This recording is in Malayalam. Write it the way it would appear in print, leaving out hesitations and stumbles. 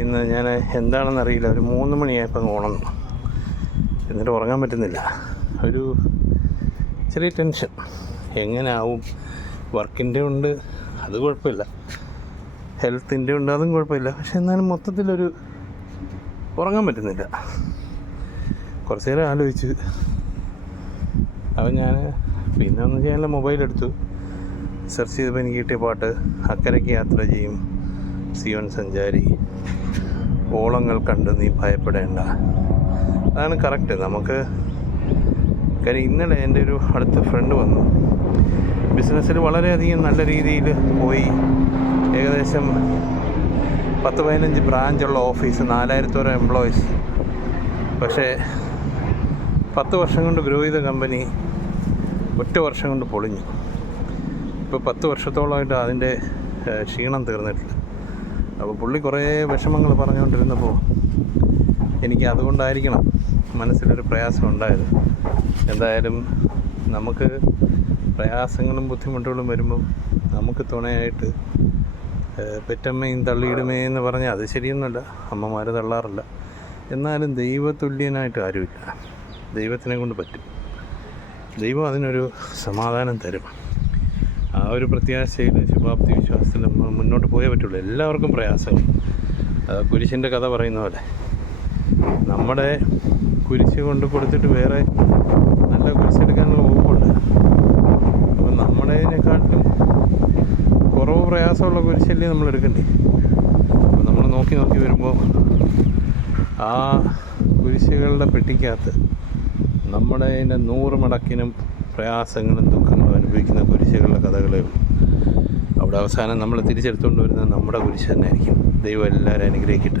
ഇന്ന് ഞാൻ എന്താണെന്നറിയില്ല, ഒരു 3 മണിയായപ്പോൾ അങ്ങ് ഉണർന്നു. എന്നിട്ട് ഉറങ്ങാൻ പറ്റുന്നില്ല. ഒരു ചെറിയ ടെൻഷൻ. എങ്ങനെ ആവും? വർക്കിൻ്റെ ഉണ്ട്, അത് കുഴപ്പമില്ല. ഹെൽത്തിൻ്റെ ഉണ്ട്, അതും കുഴപ്പമില്ല. പക്ഷെ എന്നാലും മൊത്തത്തിലൊരു ഉറങ്ങാൻ പറ്റുന്നില്ല. കുറച്ച് നേരം ആലോചിച്ച്. അപ്പം ഞാൻ പിന്നെ ഒന്നും ചെയ്യാനുള്ള മൊബൈലെടുത്തു. സെർച്ച് ചെയ്തപ്പോൾ എനിക്ക് കിട്ടിയ പാട്ട് അക്കരയ്ക്ക് യാത്ര ചെയ്യും സിയോൻ സഞ്ചാരി, ഓളങ്ങൾ കണ്ട് നീ ഭയപ്പെടേണ്ട. അതാണ് കറക്റ്റ്. നമുക്ക് കാര്യം ഇന്നലെ എൻ്റെ ഒരു അടുത്ത ഫ്രണ്ട് വന്നു. ബിസിനസ്സിൽ വളരെയധികം നല്ല രീതിയിൽ പോയി. ഏകദേശം 10-15 ബ്രാഞ്ചുള്ള ഓഫീസ്, 4000-ഓളം എംപ്ലോയീസ്. പക്ഷേ 10 വർഷം കൊണ്ട് ഗ്രോ ചെയ്ത കമ്പനി ഒറ്റ വർഷം കൊണ്ട് പൊളിഞ്ഞു. ഇപ്പോൾ 10 വർഷത്തോളമായിട്ട് അതിൻ്റെ ക്ഷീണം തീർന്നിട്ടില്ല. അപ്പോൾ പുള്ളി കുറേ വിഷമങ്ങൾ പറഞ്ഞുകൊണ്ടിരുന്നപ്പോൾ എനിക്ക് അതുകൊണ്ടായിരിക്കണം മനസ്സിലൊരു പ്രയാസം ഉണ്ടായത്. എന്തായാലും നമുക്ക് പ്രയാസങ്ങളും ബുദ്ധിമുട്ടുകളും വരുമ്പം നമുക്ക് തുണയായിട്ട് പെറ്റമ്മയും തള്ളിയിടുമേ എന്ന് പറഞ്ഞാൽ അത് ശരിയൊന്നുമല്ല, അമ്മമാർ തള്ളാറില്ല. എന്നാലും ദൈവതുല്യനായിട്ട് ആരുമില്ല. ദൈവത്തിനെ കൊണ്ട് പറ്റും. ദൈവം അതിനൊരു സമാധാനം തരും. ആ ഒരു പ്രത്യാശയിൽ, ശുഭാപ്തി വിശ്വാസത്തിൽ നമ്മൾ മുന്നോട്ട് പോയേ പറ്റുള്ളൂ. എല്ലാവർക്കും പ്രയാസങ്ങൾ. കുരിശിൻ്റെ കഥ പറയുന്ന പോലെ നമ്മുടെ കുരിശ് കൊണ്ട് കൊടുത്തിട്ട് വേറെ നല്ല കുരിശെടുക്കാനുള്ള വകുപ്പുണ്ട്. അപ്പം നമ്മുടേതിനെക്കാട്ടിലും കുറവ് പ്രയാസമുള്ള കുരിശല്ലേ നമ്മൾ എടുക്കണ്ടേ? അപ്പോൾ നമ്മൾ നോക്കി വരുമ്പോൾ ആ കുരിശുകളുടെ പെട്ടിക്കകത്ത് നമ്മുടെ അതിൻ്റെ 100 മടക്കിനും പ്രയാസങ്ങളും ദുഃഖങ്ങളും അനുഭവിക്കുന്ന കുരിശുകളുടെ കഥകളേ ഉള്ളൂ. അവിടെ അവസാനം നമ്മൾ തിരിച്ചെടുത്തുകൊണ്ട് വരുന്നത് നമ്മുടെ കുരിശ് തന്നെ ആയിരിക്കും. ദൈവം എല്ലാവരും അനുഗ്രഹിക്കട്ടെ.